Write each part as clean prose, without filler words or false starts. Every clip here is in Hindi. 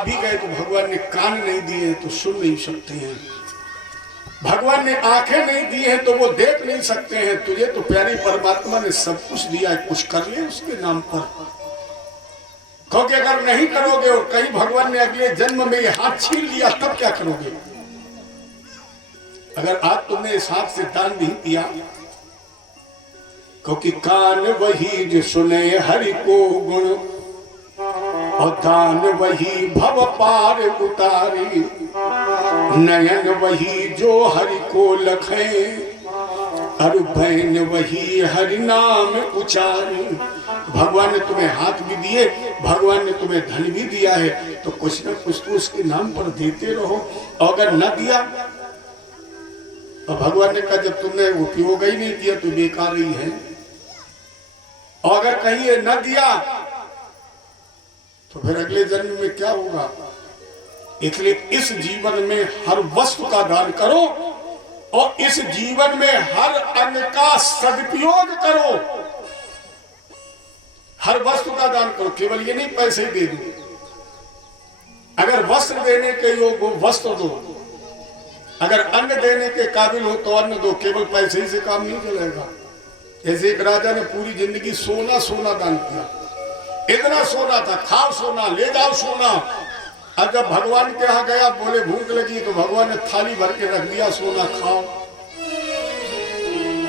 भी गए तो भगवान ने कान नहीं दिए तो सुन नहीं सकते हैं, भगवान ने आंखें नहीं दी हैं तो वो देख नहीं सकते हैं। तुझे तो प्यारी परमात्मा ने सब कुछ दिया है, कुछ कर ले उसके नाम पर। क्योंकि अगर नहीं करोगे और कहीं भगवान ने अगले जन्म में ये हाथ छीन लिया तब क्या करोगे? अगर आज तुमने इस हाथ से दान नहीं दिया, क्योंकि कान वही जो सुने हरि को गुण और दान वही भव पार उतारी, नयन वही जो हरि को लखे और भैन वही हरि नाम उचारी। भगवान ने तुम्हें हाथ भी दिए, भगवान ने तुम्हें धन भी दिया है, तो कुछ न कुछ तो उसके नाम पर देते रहो। और अगर न दिया तो भगवान ने कहा जब तुमने उपयोग ही नहीं किया तो बेकार ही है। और अगर कहीं ये न दिया तो फिर अगले जन्म में क्या होगा? इसलिए इस जीवन में हर वस्तु का दान करो और इस जीवन में हर अंग का सदुपयोग करो। हर वस्तु का दान करो, केवल ये नहीं पैसे दे दो। अगर वस्त्र देने के योग हो वस्त्र दो, अगर अन्न देने के काबिल हो तो अन्न दो, केवल पैसे ही से काम नहीं चलेगा। जैसे एक राजा ने पूरी जिंदगी सोना सोना दान किया, इतना सोना था, खाओ सोना, ले जाओ सोना। अब जब भगवान के यहाँ गया, बोले भूख लगी, तो भगवान ने थाली भर के रख दिया, सोना खाओ।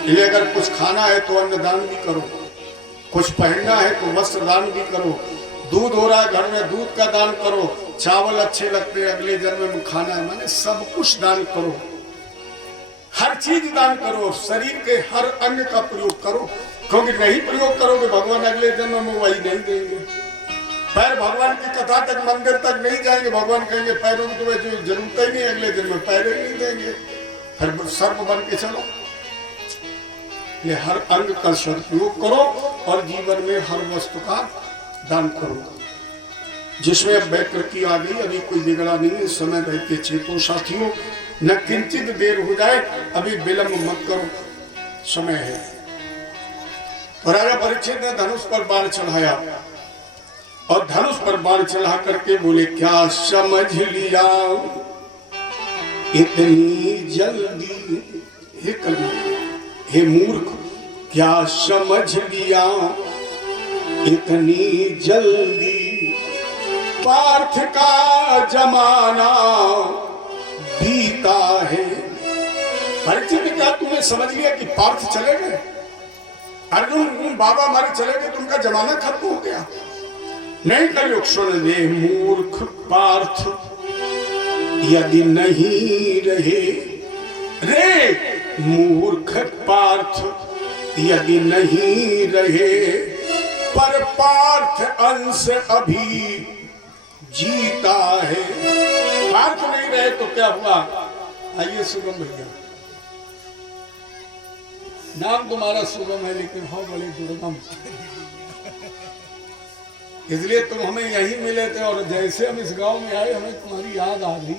ये अगर कुछ खाना है तो अन्न दान भी करो, कुछ पहनना है तो वस्त्र दान भी करो, दूध हो रहा है घर में दूध का दान करो, चावल अच्छे लगते हैं अगले जन्म में खाना है, माने सब कुछ दान करो, हर चीज दान करो, शरीर के हर अंग का प्रयोग करो। क्योंकि नहीं प्रयोग करोगे भगवान अगले जन्म में वही नहीं देंगे। पैर भगवान की कथा तक मंदिर तक नहीं जाएंगे, भगवान कहेंगे पैरों की तुम्हें जो जरूरत ही नहीं, अगले जन्म में पैर ही नहीं देंगे, फिर सर्प बन के चलो। ये हर अंग का सदुपयोग करो और जीवन में हर वस्तु का दान करो। जिसमें अब प्रकृति आ गई, अभी कोई बिगड़ा नहीं है, समय रहते चेतो साथियों, न किंचित देर हो जाए, अभी विलंब मत करो, समय है। राजा परीक्षित ने धनुष पर बाण चढ़ाया और धनुष पर बाण चढ़ा करके बोले क्या समझ लिया इतनी जल्दी, हे कलयुग, हे मूर्ख, क्या समझ लिया इतनी जल्दी, पार्थ का जमाना बीता है। परीक्षित क्या तुमने समझ लिया कि पार्थ चले गए, अर्जुन बाबा हमारे चले गए, तुमका जमाना खत्म हो गया? नहीं कलयुग, सुन ले मूर्ख पार्थ, यदि नहीं रहे रे मूर्ख पार्थ, यदि नहीं रहे पर पार्थ अंश अभी जीता है। पार्थ नहीं रहे तो क्या हुआ? आइए शुभम भैया, नाम तुम्हारा शुभम है लेकिन हो बड़े दुर्गम, इसलिए तुम हमें यहीं मिले थे और जैसे हम इस गांव में आए हमें तुम्हारी याद आ गई,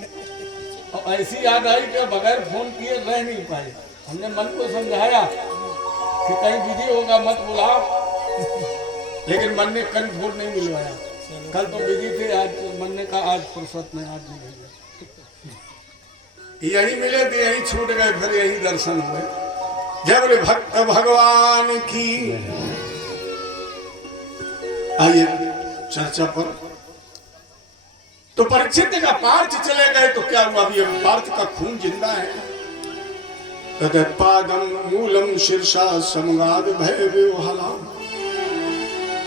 और ऐसी याद आई कि बगैर फोन किए रह नहीं पाए। हमने मन को समझाया कि कहीं बिजी होगा मत बुलाओ, लेकिन मन ने कल फोन नहीं मिलवाया। कल तो बिजी थे, आज मन ने कहा आज फुर्सत में, आज नहीं। यही मिले थे, यही छूट गए, फिर यही दर्शन हुए। जय बोले भक्त भगवान की। आइए चर्चा पर। तो परीक्षित का पार्थ चले गए तो क्या हुआ? अभी पार्थ का खून जिंदा है। पादम मूलम शीर्षा समगाद भय विह्वला,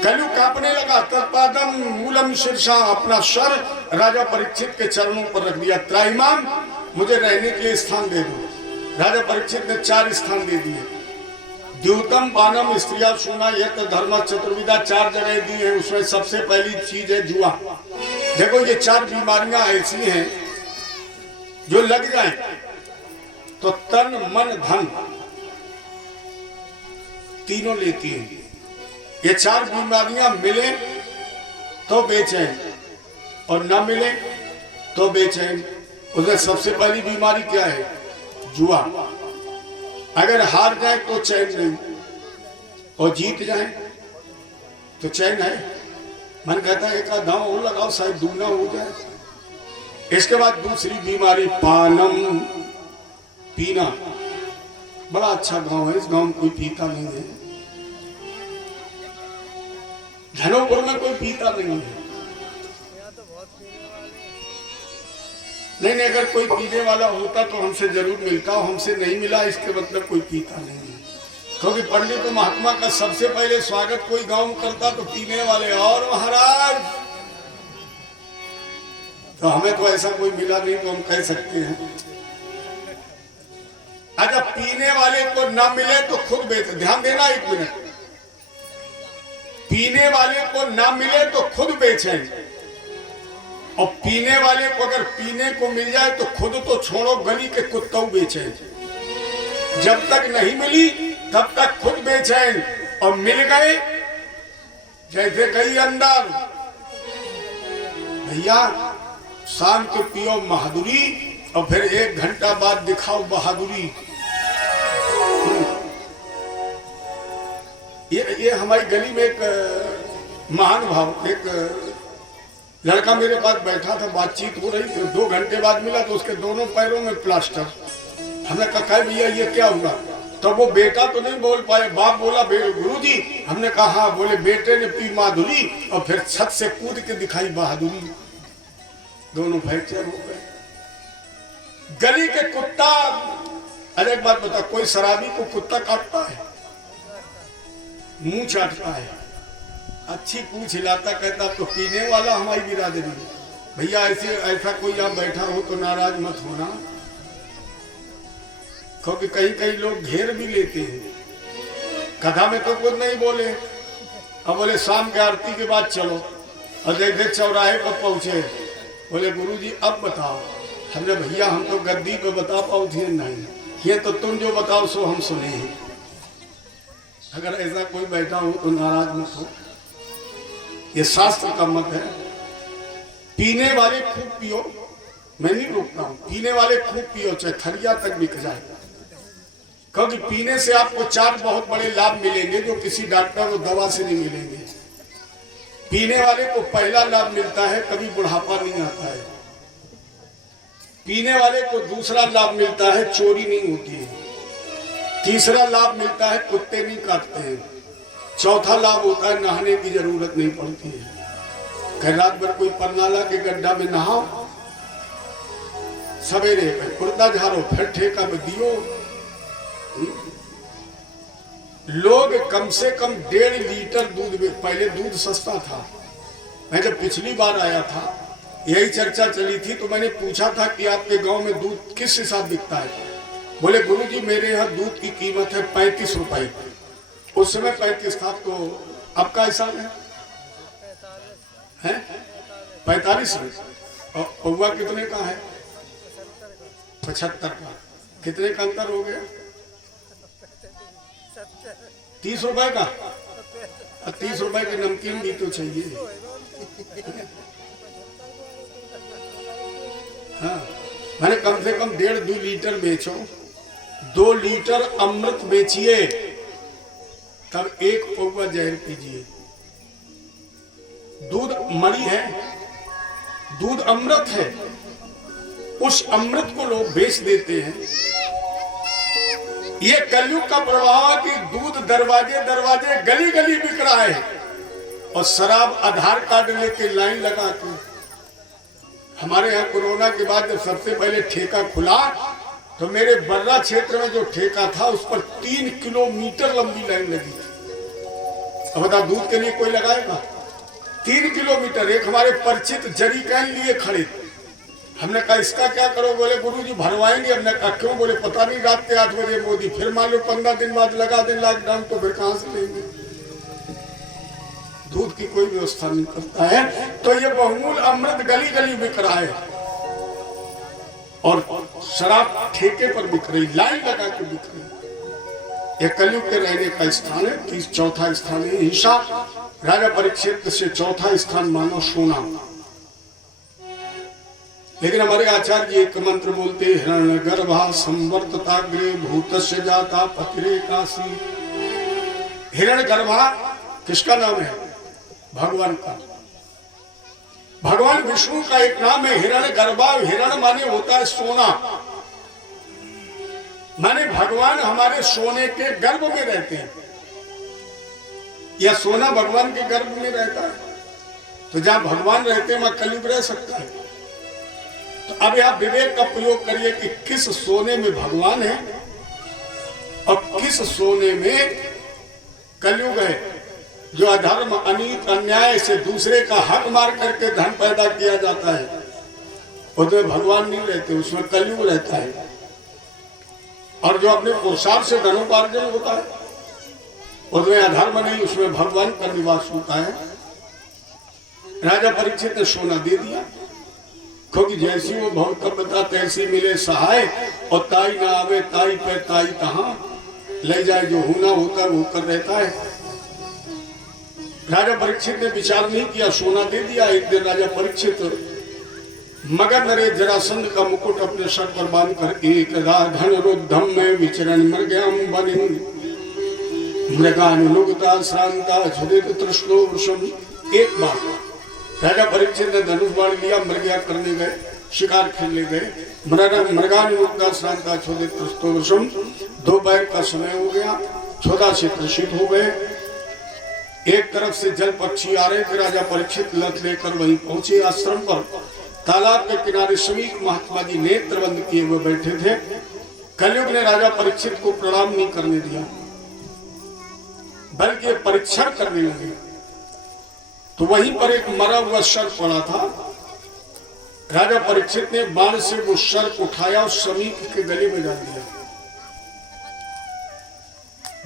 कलयुग कांपने लगा। तत्पादम मूलम शीर्षा, अपना सर राजा परीक्षित के चरणों पर रख दिया। त्राहिमाम, मुझे रहने के लिए स्थान दे दो। राजा परीक्षित ने 4 स्थान दे दिए। द्यूतम पानम स्त्रिया सोना यत धर्म चतुर्विदा, 4 जगह दी है। उसमें सबसे पहली चीज है जुआ। देखो ये 4 बीमारियां ऐसी हैं जो लग जाए तो तन मन धन तीनों लेती हैं। ये 4 बीमारियां मिले तो बेचैन और न मिले तो बेचैन। उसमें सबसे पहली बीमारी क्या है? जुआ। अगर हार जाए तो चैन नहीं, और जीत जाए तो चैन है। मन कहता है एक आधा और लगाओ शायद दूना हो जाए, इसके बाद दूसरी बीमारी पानम, पीना। बड़ा अच्छा गांव है, इस गांव में कोई पीता नहीं है, धनोपुर में कोई पीता नहीं है। नहीं, अगर कोई पीने वाला होता तो हमसे जरूर मिलता, हमसे नहीं मिला इसके मतलब कोई पीता नहीं है। क्योंकि पंडित तो महात्मा का सबसे पहले स्वागत कोई गांव में करता तो पीने वाले, और महाराज तो हमें तो ऐसा कोई मिला नहीं तो हम कह सकते हैं। अगर पीने वाले को ना मिले तो खुद बेच, ध्यान देना एक मिनट, पीने वाले को ना मिले तो खुद बेचें, और पीने वाले को अगर पीने को मिल जाए तो खुद तो छोड़ो, गली के कुत्तों बेचें। जब तक नहीं मिली तब तक खुद बेचैन, और मिल गए जैसे कहीं अंदर, भैया शाम को पियो महादुरी और फिर 1 घंटा बाद दिखाओ बहादुरी। ये हमारी गली में एक महान भाव, एक लड़का मेरे पास बैठा था, बातचीत हो रही थी, 2 घंटे बाद मिला तो उसके दोनों पैरों में प्लास्टर। हमने कहा भैया ये क्या हुआ? तो वो बेटा तो नहीं बोल पाए, बाप बोला गुरुजी। हमने कहा हाँ, बोले बेटे ने पी माधुरी और फिर छत से कूद के दिखाई बहादुरी, दोनों फ्रैक्चर हो गए। गली के कुत्ता, अरे एक बात बता, कोई शराबी को कुत्ता काटता है? मुंह चाटता है, अच्छी पूछ हिलाता, कहता तो पीने वाला हमारी बिरादरी। भैया ऐसा कोई आप बैठा हो तो नाराज मत होना, क्योंकि कहीं लोग घेर भी लेते हैं। कथा में तो कुछ नहीं बोले, अब बोले शाम के आरती के बाद चलो, और जैसे चौराहे पर पहुंचे बोले गुरुजी अब बताओ। हमने भैया हम तो गद्दी पे बता पाओ थे नहीं, ये तो तुम जो बताओ सो हम सुने हैं। अगर ऐसा कोई बैठा हो तो नाराज मत हो, ये शास्त्र का मत है। पीने वाले खूब पियो, मैं नहीं रोकता हूं, पीने वाले खूब पियो, चाहे खरिया तक बिक जाए, क्योंकि पीने से आपको 4 बहुत बड़े लाभ मिलेंगे जो किसी डॉक्टर और दवा से नहीं मिलेंगे। पीने वाले को पहला लाभ मिलता है, कभी बुढ़ापा नहीं आता है। पीने वाले को दूसरा लाभ मिलता है, चोरी नहीं होती है। तीसरा लाभ मिलता है, कुत्ते नहीं काटते हैं। चौथा लाभ होता है, नहाने की जरूरत नहीं पड़ती है। कल रात भर कोई परनाला के गड्ढा में नहाओ, सवेरे कुर्ता झाड़ो, फिर ठेका में दियो। लोग कम से कम 1.5 लीटर दूध, पहले दूध सस्ता था। मैं जब पिछली बार आया था यही चर्चा चली थी, तो मैंने पूछा था कि आपके गांव में दूध किस हिसाब बिकता है? बोले गुरुजी मेरे यहाँ दूध की कीमत है 35 रुपए। उस समय 35 था, तो अब का हिसाब है 45 रुपए। और पौवा कितने का है? 75 का। कितने का अंतर हो गया? 30 रुपए का। 30 रुपए की नमकीन भी तो चाहिए। हाँ, मैंने कम से कम 1.5-2 लीटर बेचो, 2 लीटर अमृत बेचिए, तब 1 पौवा जहर पीजिए। दूध मणि है, दूध अमृत है, उस अमृत को लोग बेच देते हैं। ये कलयुग का प्रभाव कि दूध दरवाजे दरवाजे गली गली बिक रहा है, और शराब आधार कार्ड लेके लाइन लगा के। हमारे यहाँ कोरोना के बाद जब सबसे पहले ठेका खुला तो मेरे बर्रा क्षेत्र में जो ठेका था उस पर 3 किलोमीटर लंबी लाइन लगी थी। अब बता दूध के लिए कोई लगाएगा? 3 किलोमीटर। एक हमारे परिचित जरी कैन लिए खड़े। हमने कहा इसका क्या करो? बोले गुरुजी भरवाएंगे। हमने कहा क्यों? बोले पता नहीं, रात के 8 बजे मोदी, फिर मान लो 15 दिन बाद लगा दें लॉकडाउन, तो फिर कहां से लेंगे? दूध की कोई व्यवस्था नहीं करता है। तो ये बहुमूल्य अमृत गली गली बिक रहा है, और शराब ठेके पर बिक रही, लाइन लगा के बिक रही। ये कलयुग के रहने का स्थान है। 34वां स्थान है हिंसा। राजा परीक्षित से 4था स्थान मानो सोना। लेकिन हमारे आचार्य जी एक मंत्र बोलते, हिरण्यगर्भा संवर्तताग्रे भूतस्य जाता पतिरे काशी। हिरण्यगर्भा किसका नाम है? भगवान का। भगवान विष्णु का एक नाम है हिरण गर्भा। हिरण माने होता है सोना, माने भगवान हमारे सोने के गर्भ में रहते हैं, या सोना भगवान के गर्भ में रहता है। तो जहां भगवान रहते हैं वहां कलयुग रह सकता है। तो अब आप विवेक का प्रयोग करिए कि किस सोने में भगवान है और किस सोने में कलयुग है। जो अधर्म अनीत अन्याय से दूसरे का हक मार करके धन पैदा किया जाता है उसमें भगवान नहीं रहते, उसमें कलयुग रहता है। और जो अपने पुरुषार्थ से धनोपार्जन होता है उसमें अधर्म नहीं, उसमें भगवान का निवास होता है। राजा परीक्षित ने सोना दे दिया, क्योंकि जैसी वो भवकता तैसी मिले सहाय, और ताई ना आवे ताई पे ताई कहां ले जाए, जो होना होता है वो कर रहता है। राजा परीक्षित ने विचार नहीं किया, सोना दे दिया। एक दिन राजा परीक्षित मगर नरे जरासंध का मुकुट अपने सर पर बांध कर एक धन रुद्धम में विचरण मृगयाम बनि मृगानुलुगता श्रांता झुदित तृष्णो वृषम। एक बार राजा परीक्षित ने धनुष बाण लिया, मृगया करने गए, शिकार खेलने गए। मृगानुलुगता श्रांता झुदित तृष्णो वृषम। दोपहर का समय हो गया, क्षुधा से त्रसित हो गए। एक तरफ से जल पक्षी आ रहे थे, राजा परीक्षित लत लेकर वहीं पहुंचे आश्रम पर। तालाब के किनारे समीप महात्मा जी नेत्र बंद किए हुए बैठे थे। कलयुग ने राजा परीक्षित को प्रणाम नहीं करने दिया, बल्कि परीक्षण करने लगे। तो वहीं पर एक मरा हुआ सर्प पड़ा था। राजा परीक्षित ने बाण से वो सर्प उठाया और समीप के गले में डाल दिया।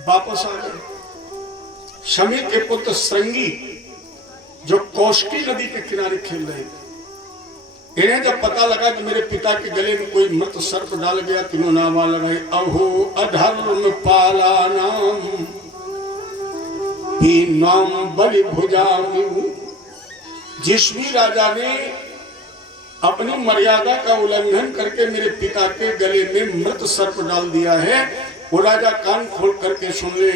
वापस आ गए। समीप के पुत्र श्रृंगी जो कौशिकी नदी के किनारे खेल रहे थे, इन्हें जब पता लगा कि मेरे पिता के गले में कोई मृत सर्प डाल गया, तीनों नाम लगाए अहो अधर्म पाला नाम भी नाम बलि भुजामि। जिस भी राजा ने अपनी मर्यादा का उल्लंघन करके मेरे पिता के गले में मृत सर्प डाल दिया है, वो राजा कान खोल करके सुन ले।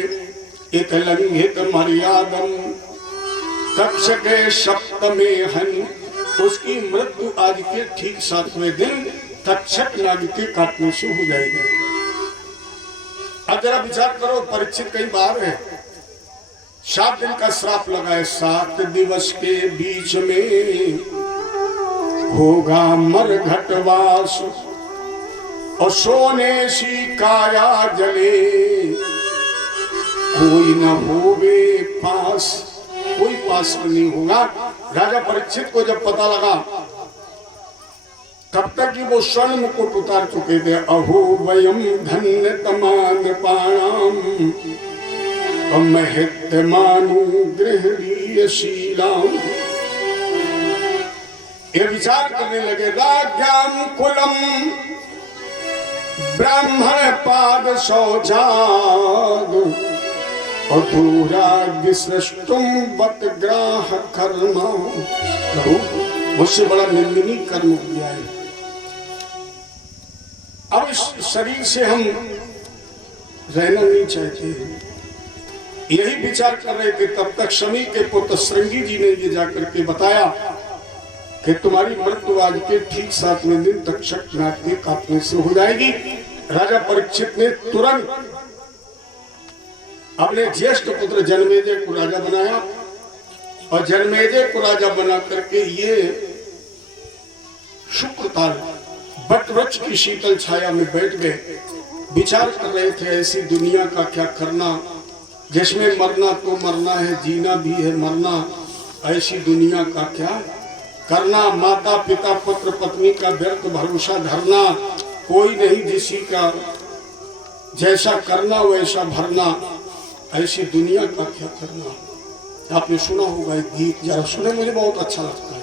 एक लंघित मर्यादम कक्ष के सप्तमे हन, उसकी मृत्यु आज के ठीक 7वें दिन तक्षक नाग के काटने से हो जाएगी। अब जरा विचार करो, परीक्षित कहीं बाहर है, 7 दिन का श्राप लगा है। 7 दिवस के बीच में होगा मरघटवास, और सोने सी काया जले, कोई न होवे पास, कोई पास नहीं होगा। राजा परीक्षित को जब पता लगा, तब तक कि वो स्वर्ण मुकुट उतार चुके थे। अहो वयम धन्य तमान पाणाम अमहितमानु गृहणीयशीलाम। ये विचार करने लगे, राज्ञाम कुलम ब्राह्मण पाद शौचाद अधूरा विसृष्टुम बत ग्राह कर्मा। मुझसे बड़ा निंदनीय कर्म किया है। अब इस शरीर से हम रहना नहीं चाहते। यही विचार कर रहे थे, तब तक शमी के पुत्र श्रृंगी जी ने ये जाकर के बताया कि तुम्हारी मृत्यु आज के ठीक 7वें दिन तक्षक नाग के काटने से हो जाएगी। राजा परीक्षित ने तुरंत अपने ज्येष्ठ पुत्र जन्मेजय को राजा बनाया, और जन्मेजय को राजा बना करके ये शुक्रताल बट वृक्ष की शीतल छाया में बैठ गए। विचार कर रहे थे, ऐसी दुनिया का क्या करना जिसमें मरना तो मरना है, जीना भी है मरना। ऐसी दुनिया का क्या करना, माता पिता पुत्र पत्नी का व्यर्थ भरोसा धरना, कोई नहीं जिसी का जैसा करना वैसा भरना। ऐसी दुनिया का क्या करना। आपने सुना होगा एक गीत, जरा सुने, मुझे बहुत अच्छा लगता है।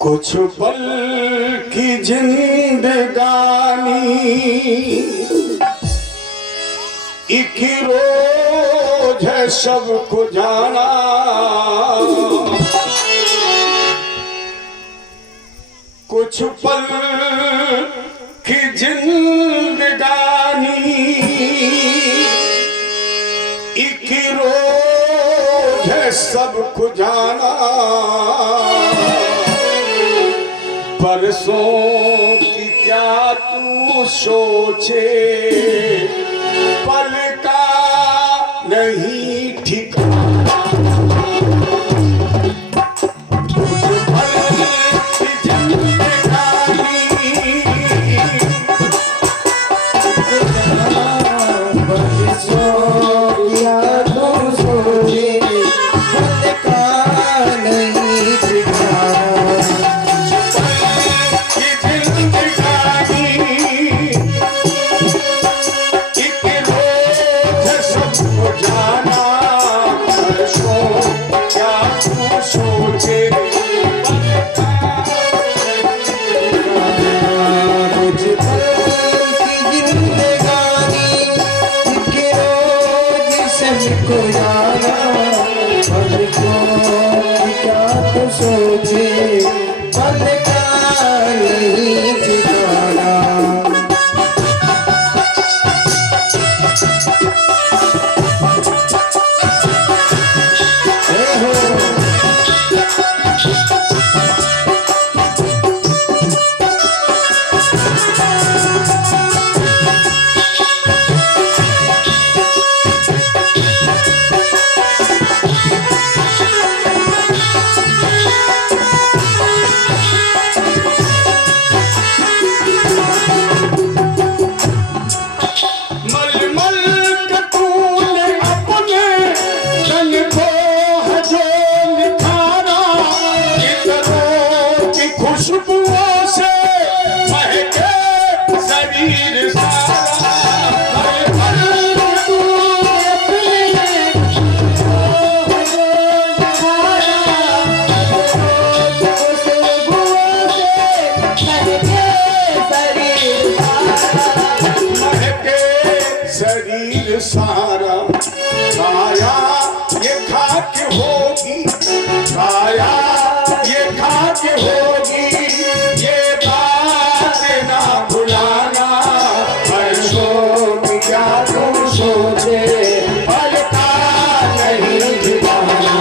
कुछ पल की जिंदगानी एक रोज है सबको जाना, कुछ पल की जिंदगानी एक रोज है सबको जाना। बरसों की क्या तू सोचे, पल का नहीं ठिकाना। सारा काया ये खाक होगी, काया ये खाक होगी, ये बात ना भुलाना। बरसों क्या तुम सोचे, पल का नहीं ठिकाना।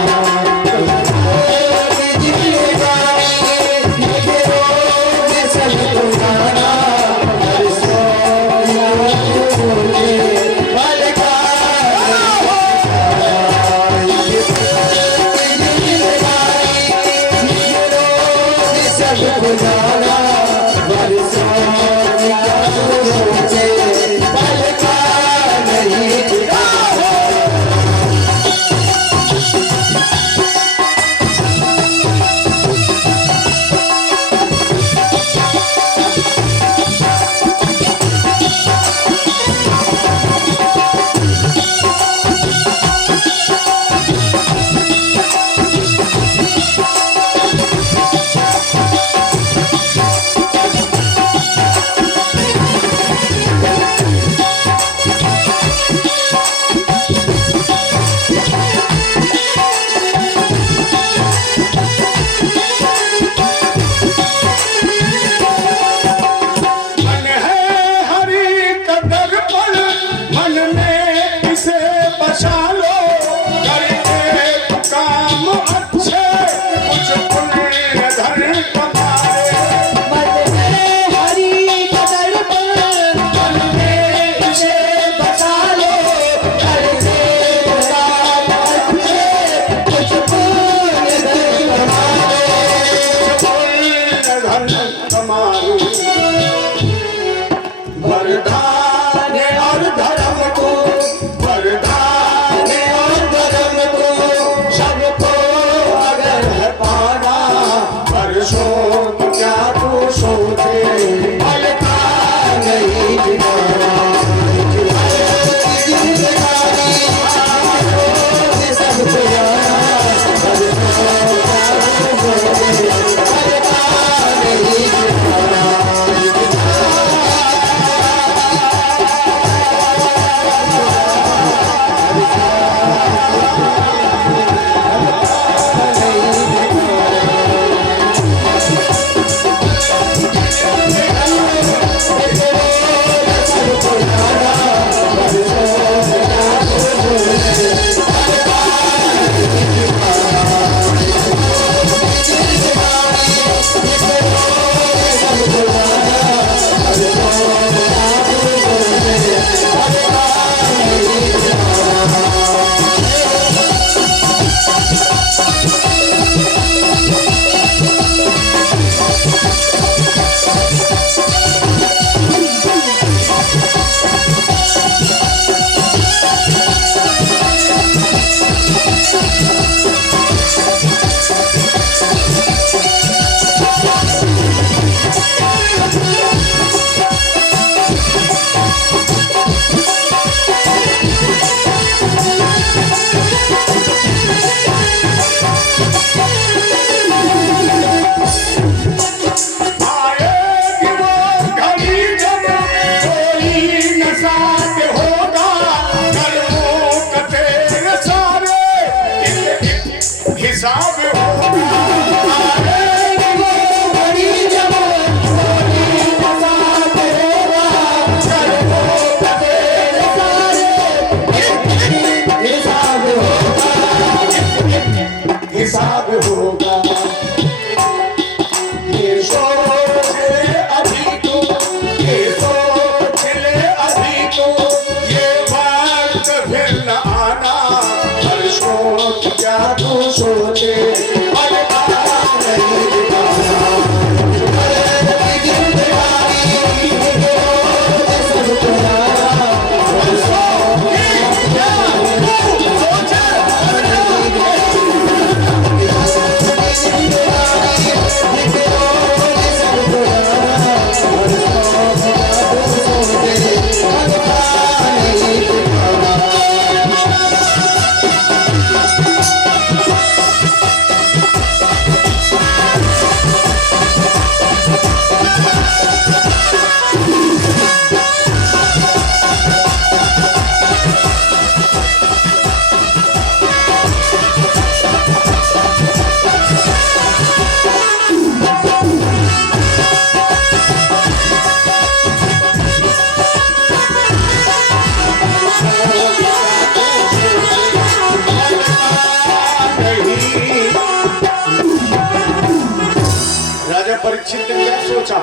परीक्षित ने क्या सोचा,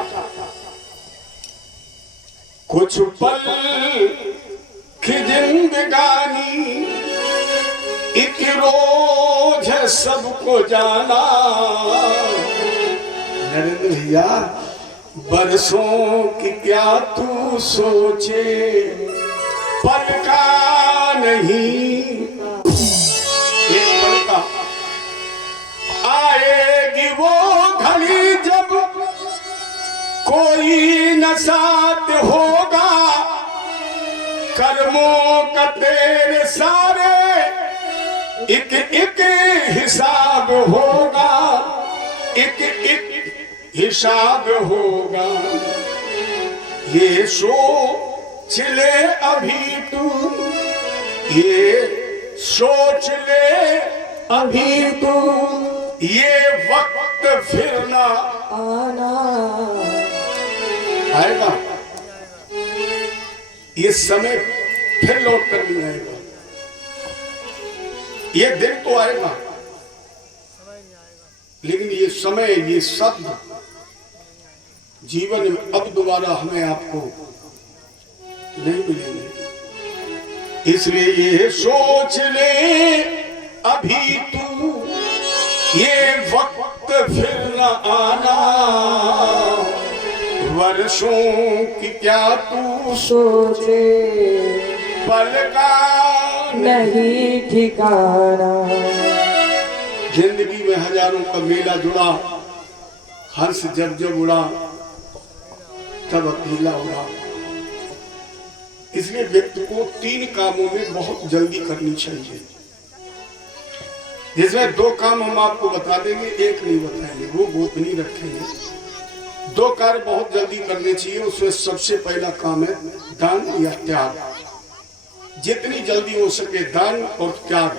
कुछ पल की जिंदगानी एक रोज है सबको जाना। नरेंद्र भैया बरसों की क्या तू सोचे, पल का नहीं एक पल का। आएगी वो घड़ी जब कोई न साथ होगा, कर्मों का तेरे सारे एक एक हिसाब होगा, एक एक हिसाब होगा। ये सोच ले अभी तू, ये सोच ले अभी तू, ये वक्त फिर ना आना आएगा, ये समय फिर लौट कर नहीं आएगा। ये दिन तो आएगा, लेकिन ये समय, ये शब्द जीवन में अब दोबारा हमें आपको नहीं मिलेंगे। इसलिए ये सोच ले अभी तू, ये वक्त फिर न आना। वर्षों की क्या तू सोचे, पल का नहीं ठिकाना। जिंदगी में हजारों का मेला जुड़ा, हर्ष जब जब उड़ा तब अकेला उड़ा। इसलिए व्यक्ति को 3 कामों में बहुत जल्दी करनी चाहिए, जिसमें 2 काम हम आपको बता देंगे, एक नहीं बताएंगे, वो गोपनीय रखेंगे। 2 कार्य बहुत जल्दी करने चाहिए। उसमें सबसे पहला काम है दान या त्याग। जितनी जल्दी हो सके दान और त्याग,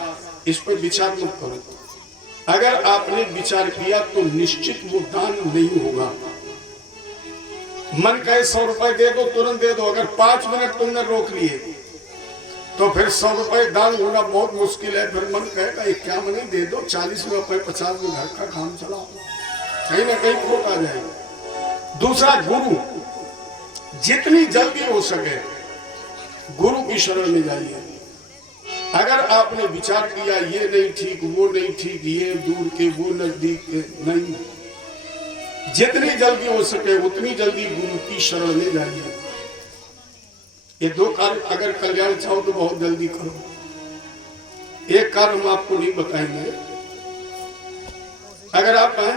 इस पर विचार मत करो। अगर आपने विचार किया तो निश्चित वो दान नहीं होगा। मन कहे 100 रुपए दे दो, तुरंत दे दो। अगर 5 मिनट तुमने रोक लिए तो फिर 100 रुपए दान होना बहुत मुश्किल है। फिर मन कहेगा ये क्या मनी, दे दो 40 में 50 में घर का काम चलाओ, कहीं ना कहीं खोट आ जाएगा। दूसरा गुरु, जितनी जल्दी हो सके गुरु की शरण में जाइए। अगर आपने विचार किया ये नहीं ठीक, वो नहीं ठीक, ये दूर के, वो नजदीक के, नहीं, जितनी जल्दी हो सके उतनी जल्दी गुरु की शरण में जाइए। ये 2 कार्य अगर कल्याण चाहो तो बहुत जल्दी करो। एक कार्य हम आपको नहीं बताएंगे, अगर आप आए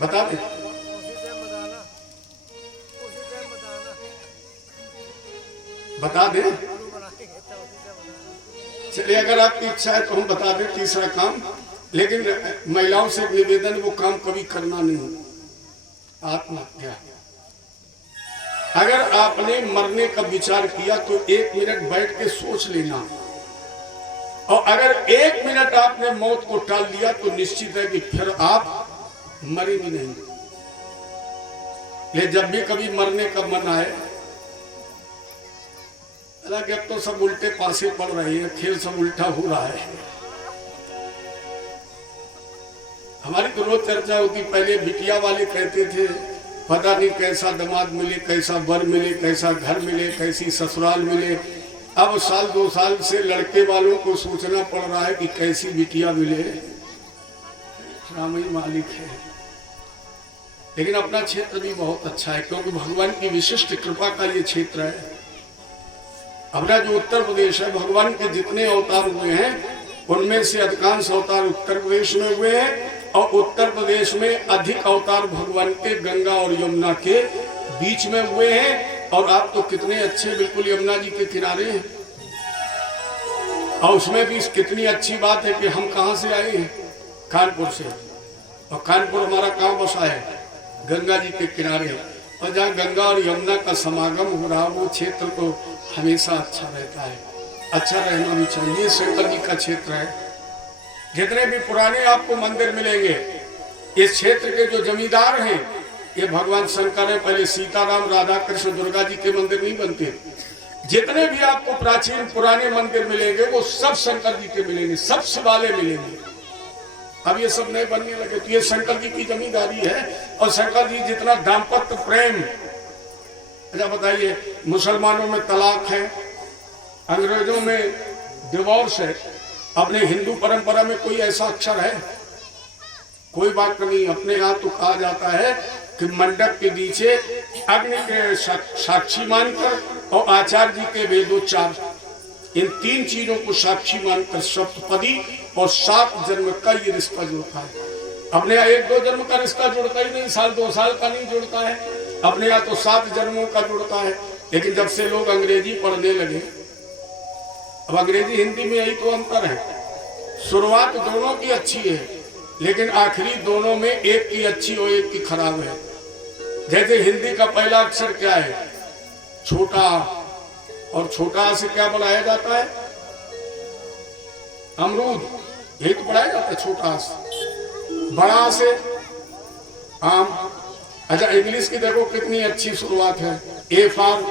बता दें। बता दें, चलिए अगर आपकी इच्छा है तो हम बता दें। तीसरा काम, लेकिन महिलाओं से निवेदन, वो काम कभी करना नहीं, आत्महत्या। अगर आपने मरने का विचार किया तो 1 मिनट बैठ के सोच लेना, और अगर 1 मिनट आपने मौत को टाल दिया तो निश्चित है कि फिर आप मरेंगे नहीं। ये जब भी कभी मरने का मन आए, हालांकि अब तो सब उल्टे पासे पड़ रहे हैं, खेल सब उल्टा हो रहा है। हमारी तो रोज चर्चा होती, पहले बिटिया वाले कहते थे पता नहीं कैसा दामाद मिले, कैसा वर मिले, कैसा घर मिले, कैसी ससुराल मिले। अब साल 2 साल से लड़के वालों को सोचना पड़ रहा है कि कैसी बिटिया मिले, राम ही मालिक है। लेकिन अपना क्षेत्र भी बहुत अच्छा है, क्योंकि भगवान की विशिष्ट कृपा का ये क्षेत्र है। अपना जो उत्तर प्रदेश है, भगवान के जितने अवतार हुए हैं उनमें से अधिकांश अवतार उत्तर प्रदेश में हुए हैं, और उत्तर प्रदेश में अधिक अवतार भगवान के गंगा और यमुना के बीच में हुए हैं। और आप तो कितने अच्छे बिल्कुल यमुना जी के किनारे हैं, और उसमें भी कितनी अच्छी बात है कि हम कहाँ से आए हैं, कानपुर से, और कानपुर हमारा कहाँ बसा है, गंगा जी के किनारे। और जहाँ गंगा और यमुना का समागम हो रहा, वो क्षेत्र तो हमेशा अच्छा रहता है, अच्छा रहना भी चाहिए। शंकर जी का क्षेत्र है। जितने भी पुराने आपको मंदिर मिलेंगे, इस क्षेत्र के जो जमींदार हैं ये भगवान शंकर है। पहले सीताराम, राधा कृष्ण, दुर्गा जी के मंदिर नहीं बनते। जितने भी आपको प्राचीन पुराने मंदिर मिलेंगे वो सब शंकर जी के मिलेंगे, सब शिवालय मिलेंगे। अब ये सब नए बनने लगे। तो ये शंकर जी की जमींदारी है। और शंकर जी जितना दाम्पत्य प्रेम, अच्छा बताइए, मुसलमानों में तलाक है, अंग्रेजों में डिवोर्स है, अपने हिंदू परंपरा में कोई ऐसा अक्षर है? कोई बात नहीं। अपने यहाँ तो कहा जाता है कि मंडप के नीचे अग्नि के साक्षी मानकर और आचार्य जी के वेदोच्चार, इन 3 चीजों को साक्षी मानकर सप्तपदी और 7 जन्म का ये रिश्ता जुड़ता है। अपने यहाँ 1-2 जन्म का रिश्ता जुड़ता ही नहीं, 1-2 साल का नहीं जुड़ता है। अपने यहाँ तो 7 जन्मों का जुड़ता है। लेकिन जब से लोग अंग्रेजी पढ़ने लगे, अब अंग्रेजी हिंदी में यही तो अंतर है, शुरुआत दोनों की अच्छी है लेकिन आखिरी दोनों में एक की अच्छी और एक की खराब है। जैसे हिंदी का पहला अक्षर क्या है? छोटा, और छोटा से क्या बनाया जाता है? अमरूद, यही तो बनाया जाता है छोटा से। बड़ा से आम। अच्छा इंग्लिश की देखो कितनी अच्छी शुरुआत है। A for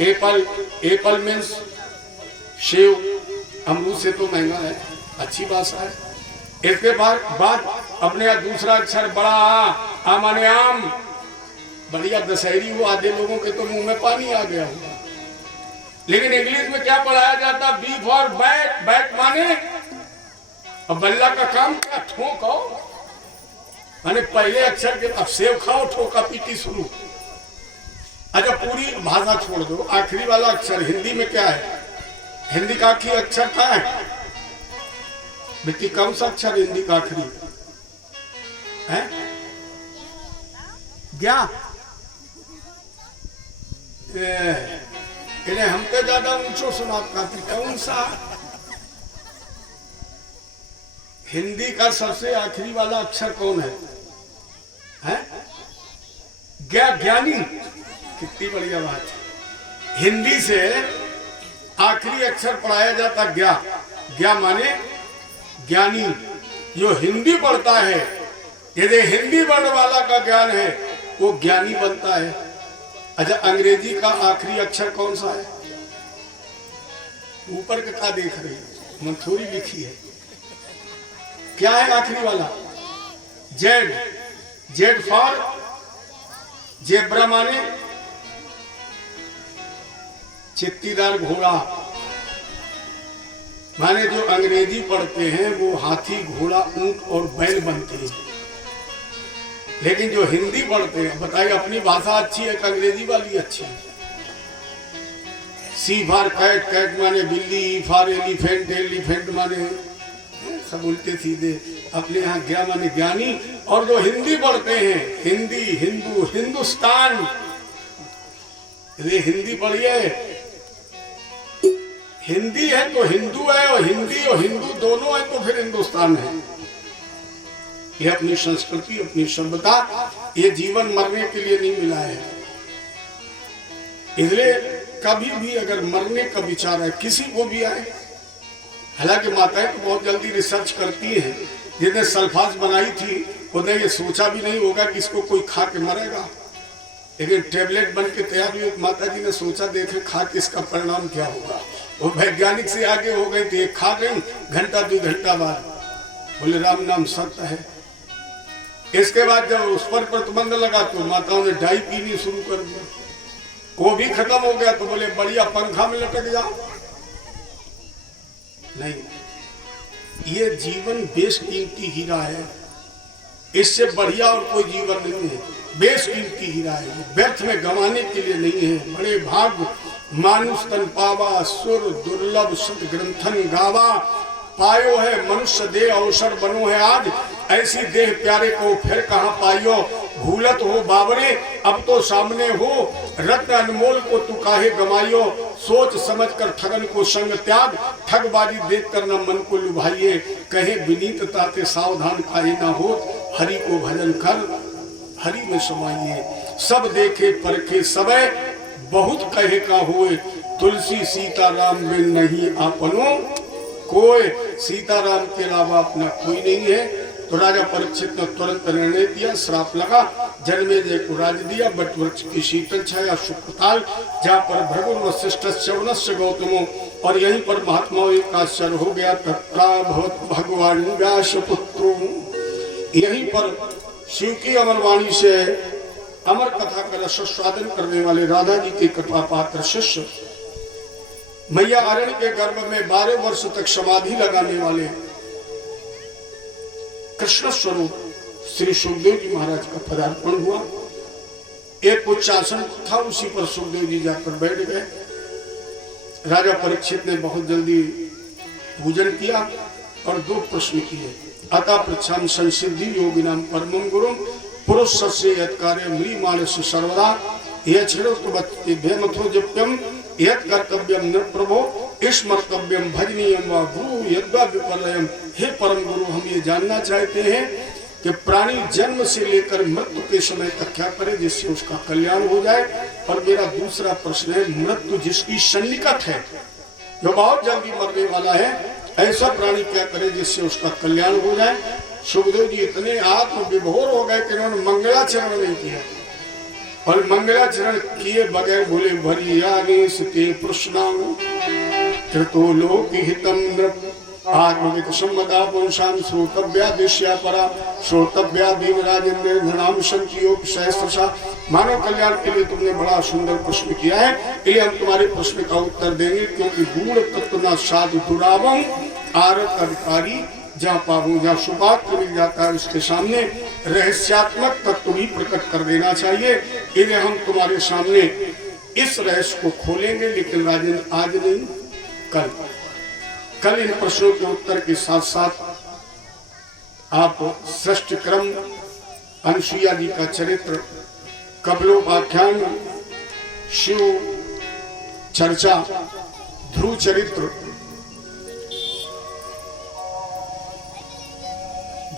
Apple, Apple means save, अमरूद से तो महंगा है, अच्छी भाषा है। इसके बाद अपने यहाँ दूसरा अक्षर बड़ा आ माने आम। बढ़िया दशहरी वो आधे लोगों के तो मुंह में पानी आ गया होगा। लेकिन इंग्लिश में क्या पढ़ाया जाता? बी फॉर बैट, बैट माने अब बल्ला का काम क्या? ठोको, माने पहले अक्षर के अब सेव खाओ, ठोका पीटी शुरू। अच्छा पूरी भाषा छोड़ दो, आखिरी वाला अक्षर हिंदी में क्या है? हिंदी का आखिरी अक्षर क्या है बेटी? कौन सा अक्षर हिंदी का आखिरी है? क्या? इन्हें हमसे ज्यादा ऊंचो सुना काफी। कौन सा? हिंदी का सबसे आखिरी वाला अक्षर कौन है? ज्ञानी। कितनी बढ़िया बात है। हिंदी से आखिरी अक्षर पढ़ाया जाता ज्ञा। ज्ञा माने ज्ञानी। जो हिंदी पढ़ता है, यदि हिंदी वर्ण वाला का ज्ञान है वो ज्ञानी बनता है। अच्छा अंग्रेजी का आखिरी अक्षर कौन सा है? ऊपर का क्या देख रही है? मंथोरी लिखी है, क्या है आखिरी वाला? जेड। जेड फॉर जेब्रा माने चित्तीदार घोड़ा। माने जो अंग्रेजी पढ़ते हैं वो हाथी, घोड़ा, ऊंट और बैल बनते हैं। लेकिन जो हिंदी पढ़ते हैं, बताइए अपनी भाषा अच्छी है कि अंग्रेजी वाली अच्छी है? सी फॉर कैट, कैट माने बिल्ली, ई फॉर एलिफेंट, एलिफेंट माने सब उल्टे सीधे। अपने यहाँ ज्ञा माने ज्ञानी। और जो हिंदी पढ़ते हैं, हिंदी, हिंदू, हिंदुस्तान, ये हिंदी पढ़िए। हिंदी है तो हिंदू है, और हिंदी और हिंदू दोनों है तो फिर हिंदुस्तान है। ये अपनी संस्कृति, अपनी सभ्यता, ये जीवन मरने के लिए नहीं मिला है। इसलिए कभी भी अगर मरने का विचार है किसी को भी आए, हालांकि माताएं तो बहुत जल्दी रिसर्च करती हैं। जिसने सल्फास बनाई थी उन्हें ये सोचा भी नहीं होगा कि इसको कोई खा के मरेगा, लेकिन टेबलेट बन के तैयार हुई। माता जी ने सोचा देखे खा के इसका परिणाम क्या होगा। वो वैज्ञानिक से आगे हो गए थे, खा गई, घंटा 2 घंटा बाद बोले राम नाम सत्य है। इसके बाद जब उस पर प्रतिबंध लगा तो माताओं ने डाई पीनी शुरू कर दिया, वो भी खत्म हो गया। तो बोले बढ़िया पंखा में लटक जाओ। नहीं, ये जीवन बेशकीमती हीरा है, इससे बढ़िया और कोई जीवन नहीं है। बेशकीमती हीरा है, व्यर्थ में गंवाने के लिए नहीं है। बड़े भाग मानुष तन पावा, सुर दुर्लभ सत ग्रंथन गावा। पायो है मनुष्य देह अवसर बनो है आज, ऐसी देह प्यारे को फिर कहाँ पाइयो। भूलत हो बाबरे अब तो सामने हो, रत्न अनमोल को तू काहे गमाइयो। सोच समझ कर ठगन को संग त्याग, ठगबाजी देख कर न मन को लुभाइए। कहे विनीतता ते सावधान काहे ना हो, हरि को भजन कर हरि में समाइए। सब देखे परखे सबे बहुत कहे का होए, तुलसी सीताराम बिन नहीं आपनो कोई। सीताराम के अलावा अपना कोई नहीं है। तो राजा परीक्षित ने तुरंत निर्णय दिया, श्राप लगा, जन्मेजय को राज दिया। बट वृक्ष की शीतल छाया शुक्रताल, जहाँ पर भृगु वशिष्ठ च्यवनस्य गौतमो, और यहीं पर महात्माओं का आश्चर्य हो गया। तत्रा भगवान व्यास पुत्रो यहीं पर शिव की अमर वाणी से अमर कथा का रसस्वादन करने वाले राधा जी के कृपा पात्र शिष्य, मैया अरण्य के गर्भ में 12 वर्ष तक समाधि लगाने वाले कृष्ण स्वरूप श्री सुखदेव जी महाराज का पदार्पण हुआ। एक उच्चासन था, उसी पर सुखदेव जी जाकर बैठ गए। राजा परीक्षित ने बहुत जल्दी पूजन किया और 2 प्रश्न किए। अतः पृच्छाम संसिद्धि योगिनाम परमं गुरुम पुरुष सस्य यत्कार्य म्रियमाणस्य सर्वदा यच्छ्रेयोत्तमत्वेमथो जप्यम यत् कर्तव्यम न प्रभो स्मर्तव्यम भजनीयम वा गुरु यद्वा विपर्ययम। हे परम गुरु, हम ये जानना चाहते हैं कि प्राणी जन्म से लेकर मृत्यु के समय तक क्या करे जिससे उसका कल्याण हो जाए। और मेरा दूसरा प्रश्न है, मृत्यु जिसकी सन्निकट है, जो बहुत जल्दी मरने वाला है, ऐसा प्राणी क्या करे जिससे उसका कल्याण हो जाए। सुखदेव जी इतने आत्म विभोर हो गए कि उन्होंने मंगलाचरण नहीं किया, और मंगलाचरण किए बगैर बोले भरिया के प्रश्नाम कृतो लोक हितम आत्मविद सम्मता पुंसाम श्रोतव्यादिश्या परा श्रोतव्यादीन राजेंद्र नाम संचियोग सहस्रशा। मानव कल्याण के लिए तुमने बड़ा सुंदर प्रश्न किया है, ये हम तुम्हारे प्रश्न का उत्तर देंगे, क्योंकि गूढ़ तत्व न साधु दुरावम आरत अधिकारी जहाँ पाऊँ जहाँ सुपात्र मिल जाता है उसके सामने रहस्यात्मक तत्व भी प्रकट कर देना चाहिए। इन्हें हम तुम्हारे सामने इस रहस्य को खोलेंगे, लेकिन राजेंद्र आज नहीं, कल इन प्रश्नों के उत्तर के साथ साथ आप सृष्टि क्रम, अनुसुईया जी का चरित्र, कपिलोपाख्यान, शिव चर्चा, ध्रुव चरित्र,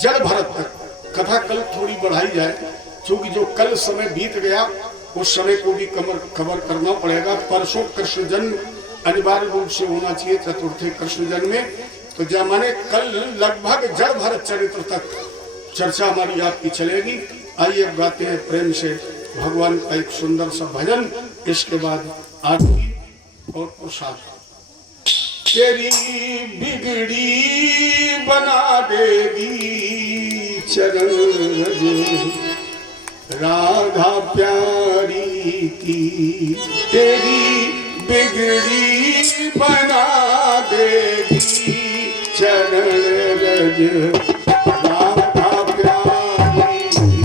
जल भरत तक कथा कल थोड़ी बढ़ाई जाए, क्योंकि जो कल समय बीत गया उस समय को भी कवर करना पड़ेगा। परसों कृष्ण जन्म अनिवार्य रूप से होना चाहिए, चतुर्थी कृष्ण जन्म में, तो जब माने कल लगभग जल भरत चरित्र तक चर्चा हमारी आपकी चलेगी। आइए गाते हैं प्रेम से भगवान का एक सुंदर सा भजन, इसके बाद आरती और प्रसाद। तेरी बिगड़ी बना देगी चरण राधा प्यारी की, तेरी बिगड़ी बना देगी चरण रज राधा प्यारी की,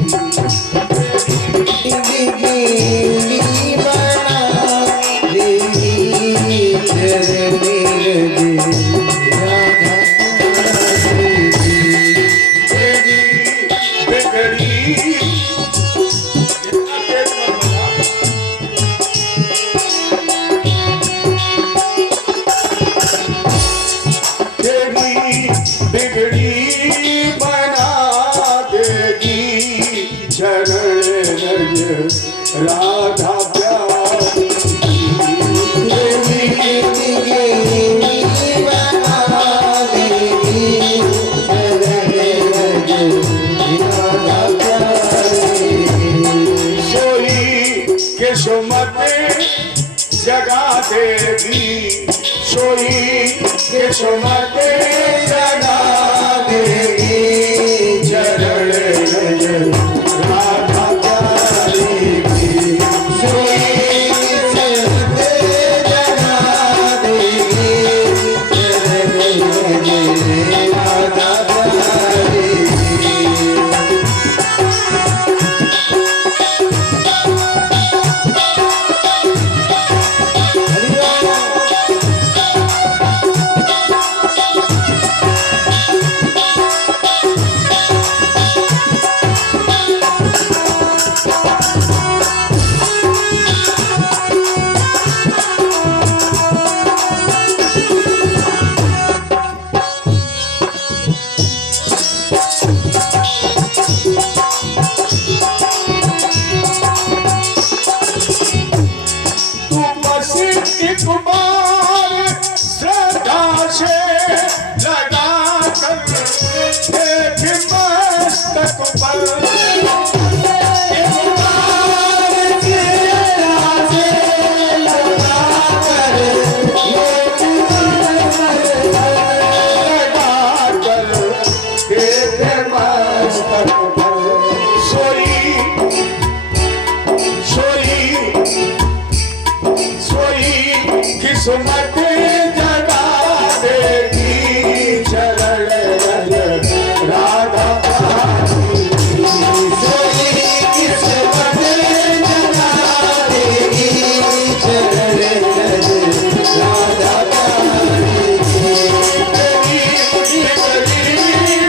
बिगड़ी बना देगी चरण रज राधा प्यारी की, तेरी बिगड़ी राधा प्यारी सोई के सुमत जगा देगी, सोई के सुमत जगा देगी चरण राधा प्यारी की, एक बार श्रद्धा से लगा कर देख मस्तक पर, एक बार श्रद्धा से लगा कर देख मस्तक किस्मत जगा देगी चरण रज राधा प्यारी सोई किस्मत जगा देगी चरण रज राधा प्यारी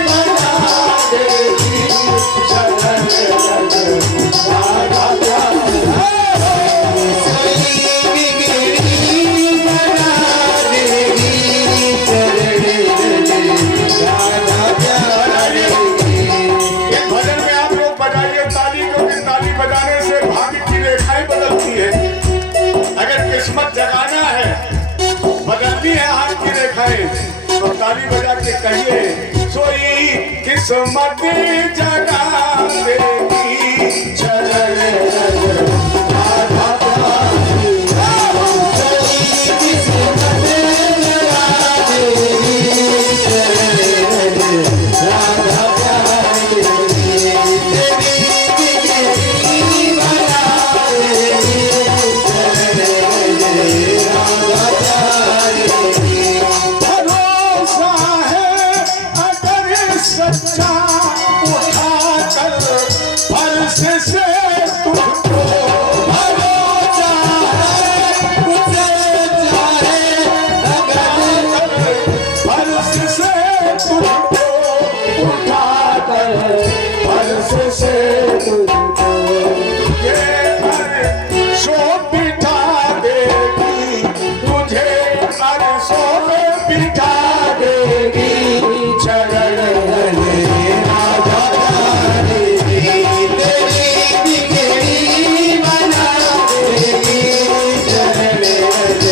बना देगी चरण रज राधा प्यारी किस्मत जगाना है, बदलती है हाथ की रेखाएं, तो ताली बजा के कहिए सोई किस्मत जगा देगी चरण रज राधा प्यारी सोई किस्मत जगा देगी चरण रज राधा प्यारी भरोसा है अगर सच्चा उठाकर फर्श से तुझको भरोसा है कुछ चाहे अगर फर्श से तुझको उठाकर फर्श से तुझको ये सो बिठा देगी तुझे अरसों में बिठा देगी चरण रज राधा प्यारी तेरी बिगड़ी बना देगी चरण रज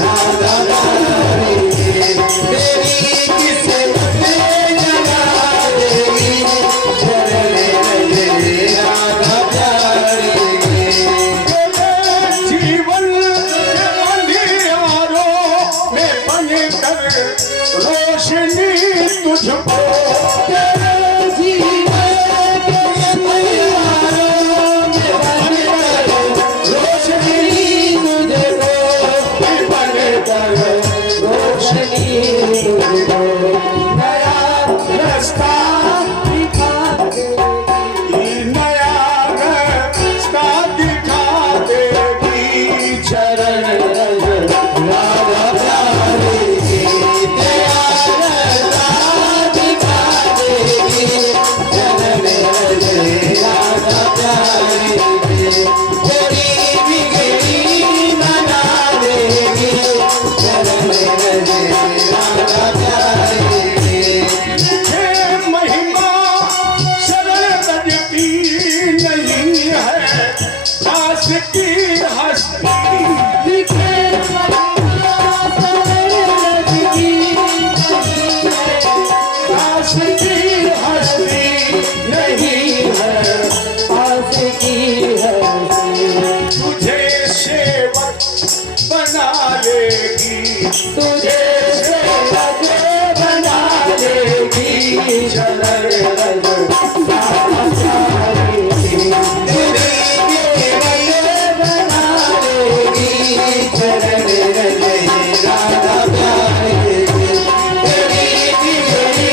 राधा प्यारी तेरी किस्मत जगा देगी चरण रज राधा प्यारी जीवन रोशनी तुझको तेरे जीवन के अंधियारों में बनकर रोशनी तुझको बनकर रोशनी तुझको नया रास्ता दिखा देगी नया रास्ता दिखा देगी चरण रज राधा प्यारी महिमा शरण लगती नहीं है दास की हस्ती दास की हस्ती नहीं है दास की हस्ती तुझे सेवक बना लेगी तुझे सेवक बना लेगी चरण रज राधा प्यारी तेरी केवल बना लेगी चरण रज राधा प्यारी तेरी बिगड़ी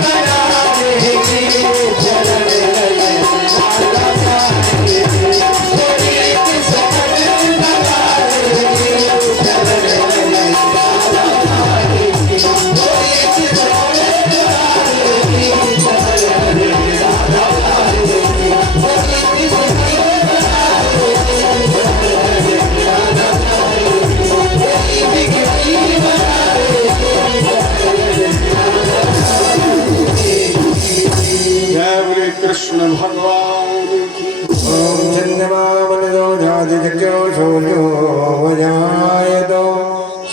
बना देगी चरण रज राधा प्यारी सोई किस्मत जगा देगी चरण रज राधा प्यारी सोई किस्मत जगा देगी चरण रज राधा प्यारी सोई किस्मत जगा देगी चरण रज राधा प्यारी तेरी बिगड़ी बना देगी जय बोले कृष्ण भगवान की ओम चंद्रमा मनदो जातिजो शून्यो वजायतो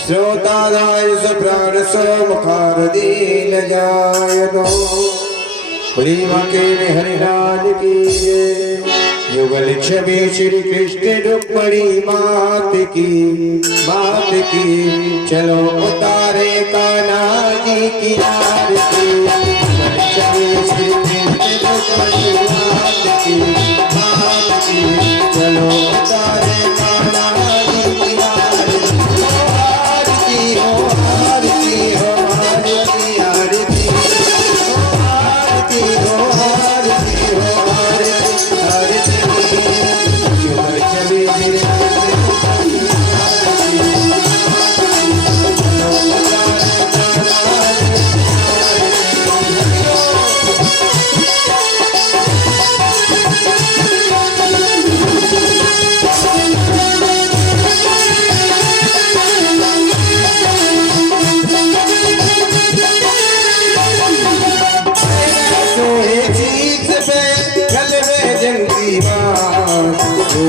श्रोतादाय सप्राणस मुखारदीन जायतो प्रेमा के में हरिराज की जय युगल छवि श्री कृष्ण रुक्मणी मात की चलो उतारे कान्हा जी की आरती छवि श्री कृष्ण रुक्मणी मात की चलो उतारे कान्हा जी की आरती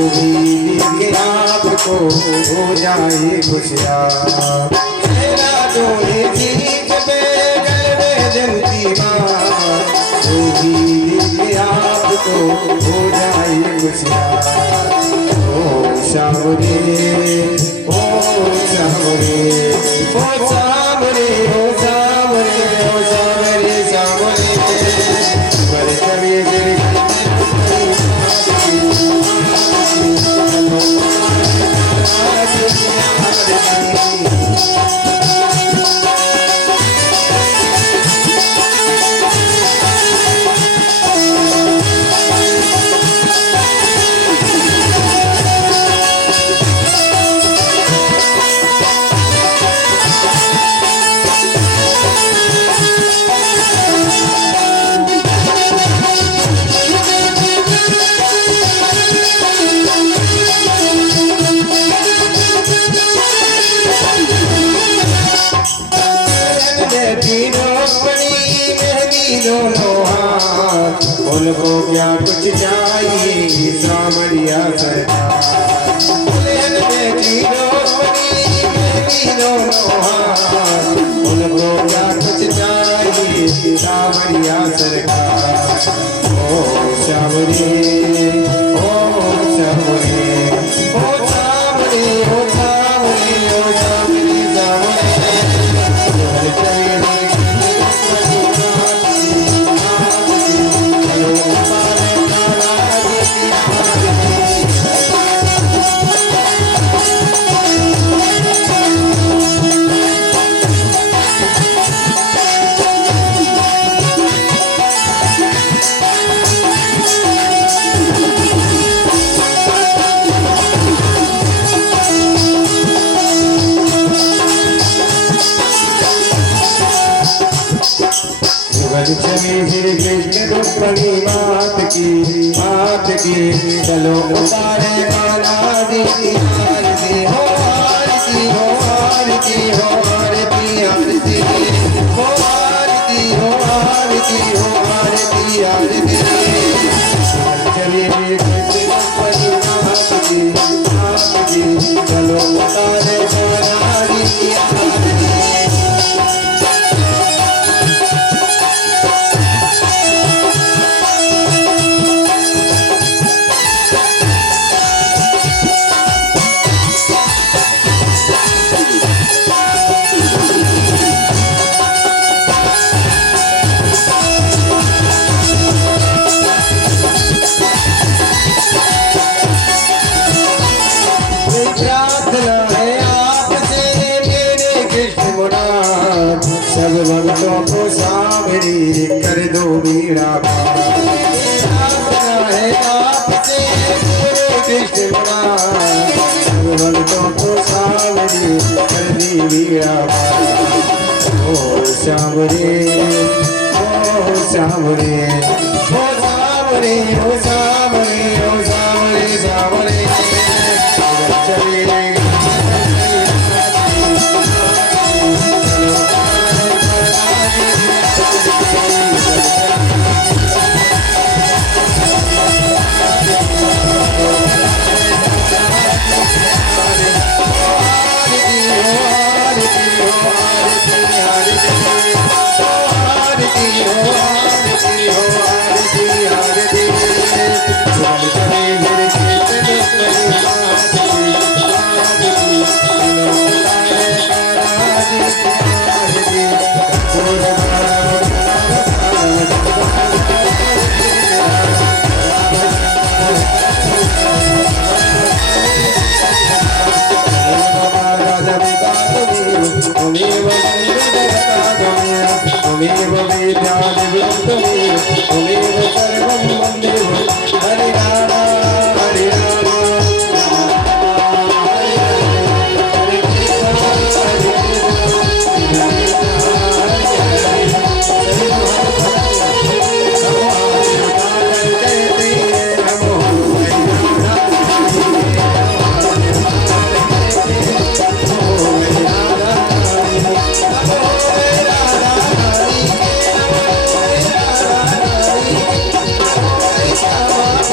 भी के आपको हो जाए खुशियाँ। तेरा जो ये चीज पे गल में जलती बात, जो भी के आपको हो जाए खुशियाँ। ओ शामरे, ओ शामरे, ओ शामरे, ओ शामरे, ओ शामरे, शामरे, पर कभी तेरे उनको क्या कुछ चाहिए सामरिया सरकार। उनको क्या कुछ चाहिए सामरिया सरकार। ओ सामरे, ओ सामरे, ओ सामरे, ओ सामरे, ओ सामरे, रुक्मणी मात की चलो उतारे कान्हा जी की आरती हो, आरती हो, आरती हो, आरती, आरती हो, आरती हो, आरती हो, आरती, आरती। चलिए रुक्मणी मात की चलो उतारे कान्हा जी की आरती। सब भक्तों को सामरी कर दो बीड़ा है आपसे कृष्ण बना। सब भक्तों को सामरी कर दी बीड़ा। ओ सामरे, ओ सामरे, ओ सामरे, ओ सामरे, ओ सामरे, सामरे चले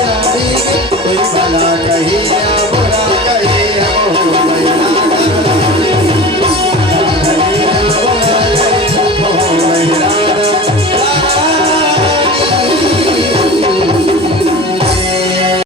कोई भला कही ना